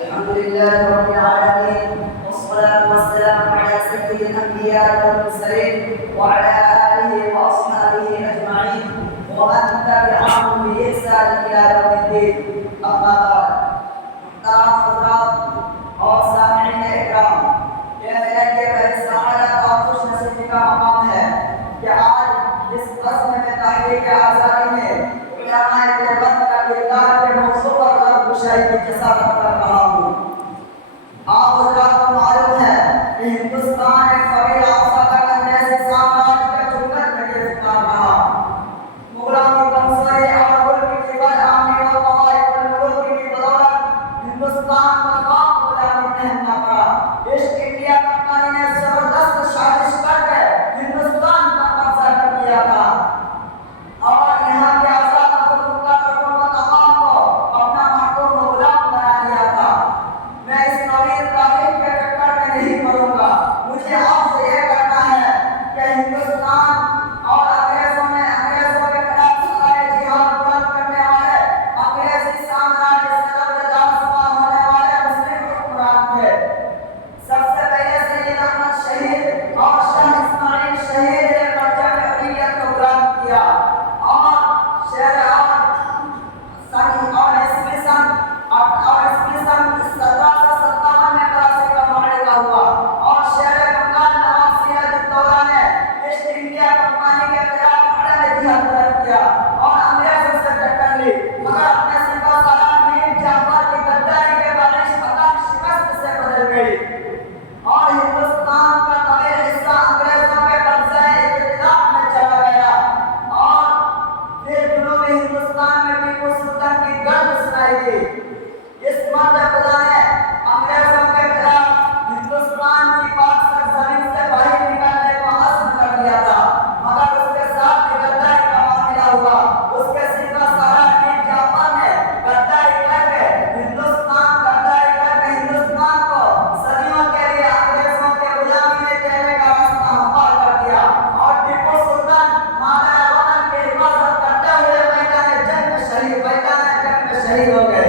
الحمد لله رب العالمين، والصلاة والسلام على سيد الأنبياء والمرسلين وعلى آله وأصحابه أجمعين ومن تبعهم بإحسان إلى يوم الدين. أما بعد، محترم حضرات اور سامعین اکرام، یہ میرے لیے بڑی سعادت اور خوش نصیبی کا مقام ہے کہ آج اس قسم میں تحریک آزادی میں علماء دیوبند کا کردار کے موضوع پر غربگشائی کی جسارت کر رہا ہوں. آپ حضرات کو معلوم ہے کہ ہندوستان ایک طویل عرصہ تک انگریزی سامراج کے چنگل میں گرفتار رہا. مغلوں کی کمزوری اور ملک کی بدامنی و قواعد الملوک کی بدولت ہندوستان کو تمام غلامی پہننا پڑا. ایسٹ انڈیا کمپنی نے زبردست سازش کر کے ہندوستان پر قبضہ کر لیا تھا اور یہاں کے آزاد خودمختار حکومت عوام کو اپنا محکوم و غلام بنا لیا تھا. میں اس طویل تاریخ کے چکر میں نہیں پڑوں گا. مجھے آپ سے یہ کہنا ہے کہ ہندوستان اور انگریزوں کے خلاف سرائے جہاد بلند کرنے والے انگریزی سامراج سے دارسما ہونے والے مسلم حکمران تھے. سب سے پہلے سید احمد شہید اور شاہ اسماعیل شہید نے پرچم حریت کو بلند کیا اور شہر اور عیسوی سن 1757 میں کراچی کا معاہدہ ہوا اور شہر بنگال نواب سراج الدولہ نے ایسٹ انڈیا کمپنی کے خلاف عدم جہاد بلند کیا اور انگریزوں سے ٹکر لی، مگر اپنے سپہ سالار میر جعفر کی غداری کے باعث فتح شکست سے بدل گئی اور ہندوستان کا طویل حصہ انگریزوں کے قبضہ اقتدار میں چلا گیا. اور پھر جنوبی ہندوستان میں ٹیپو سلطان کی گرد سنائی دی. اس مرد خدا نے انگریزوں کے خلاف ہندوستان کی پاک سرزمین سے باہر نکالنے کو عزم کر لیا تھا، مگر اس کے ساتھ غداری کا معاملہ ہوا. اس کے سپہ سالار میر جعفر نے غداری کر کے ہندوستان کو صدیوں کے لیے انگریزوں کے غلامی میں دینے کا راستہ ہموار کر دیا اور ٹیپو سلطان مادر وطن کی حفاظت کرتے ہوئے میدان جنگ میں شہید ہو گئے.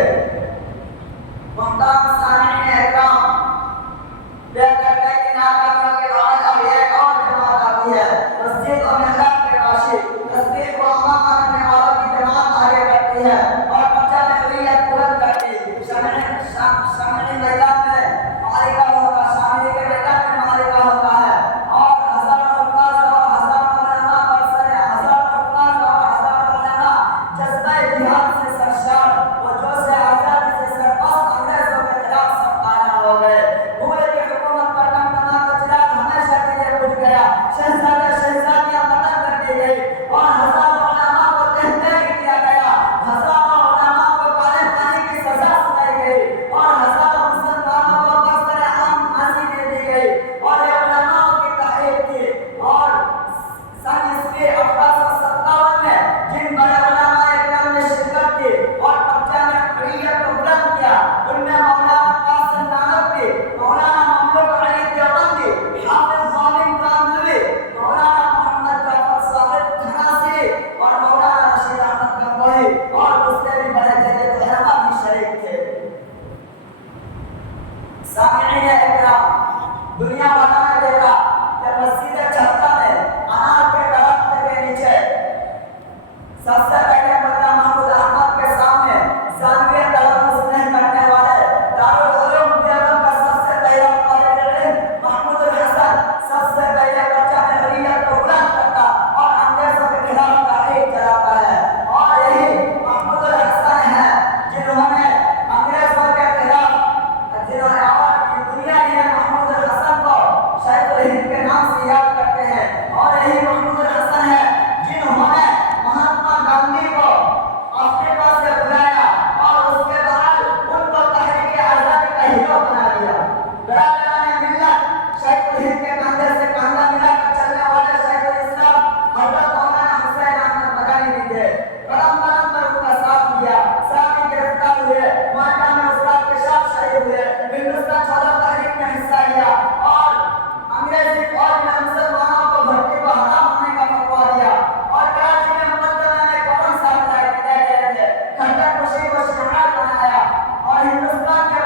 محترم سامعین اکرام، بےکرتے کی ناکامیوں کے بعد اب ایک اور جماعت آتی ہے، مسجد و محراب کے کاشف. تصویر کو عوام کرنے والوں کی جماعت آگے بڑھتی ہے اور پرچم حریت بلند کرتی. شاملی میدان میں معرکہ ہوگا، شاملی کے میدان میں معرکہ ہوتا ہے اور ہزاروں حفاظ اور ہزاروں علماء برسرے ہزاروں حفاظ اور ہزاروں علماء جذبہ جہاد سے سرشار و جوش آزادی سے سربست انگریزوں کے خلاف سرکارا ہو گئے. مغل کی حکومت کا ٹمٹما کا چراغ ہمیشہ کے لیے بجھ گیا. شہزادیاں قتل کر دی گئی اور ہزاروں علماء کو تحقیر کیا گیا. ہزاروں علماء کو کالے پانی کی سزا سنائی گئی اور ہزاروں مسلمانوں کو برسر عام پھانسی دے دی گئی اور یہ علماء کی تحریک تھی. اور سن عیسوی 1857 میں جن بڑے علماء اکرام نے شرکت کی اور پرچم حریت کو بلند کیا، ان میں مولانا قاسم نانوتوی، مولانا مملوک علی دیوبندی، حافظ ظالم کاندھلوی، مولانا محمد جعفر صاحب دھناسری اور مولانا رشید احمد گنگوہی اور دوسرے بھی بڑے جلیل علماء بھی شریک تھے. سامعین اکرام، دنیا بھر میں دیکھا کہ مسجد چھتا میں انار کے درخت کے نیچے سب سے پہلے مولانا محمود احمد کے سامنے ثانوی تلفظ نہیں کرنے والے دارالعلوم دیوبند کا سب سے پہلا طالب علم محمود الحسن سب سے پہلے پرچم حریت کو بلند کرتا اور انگریزوں کے خلاف تحریک چلاتا ہے. اور یہی محمود الحسن ہے جنہوں نے انگریزوں کے خلاف اور دنیا یہ محمود الحسن کو شیخ الہند کے نام سے یاد کرتے ہیں. اور یہی محمود الحسن ہے جنہوں نے مہاتما گاندھی کو افریقہ سے بلایا اور اس کے بعد ان کو تحریک آزادی کا ہیرو بنا دیا. برادران ملت، شیخ الہند کے کندھے سے کندھا ملا کر چلنے والے شیخ الاسلام حضرت مولانا حسین احمد مدنی بھی تھے. قدم قدم پر ان کا ساتھ دیا، ساتھ ہی گرفتار ہوئے، مالٹا میں استاد کے ساتھ شہید ہوئے، ہندوستان چھوڑو تحریک میں حصہ لیا اور انگریزی فوج میں مسلمانوں کو بھرتی کو حرام ہونے کا فتویٰ دیا اور کراچی میں مقدمے میں کفن صاحب لے گئے تھے. کھنڈر کشی کو شعار بنایا اور ہندوستان کے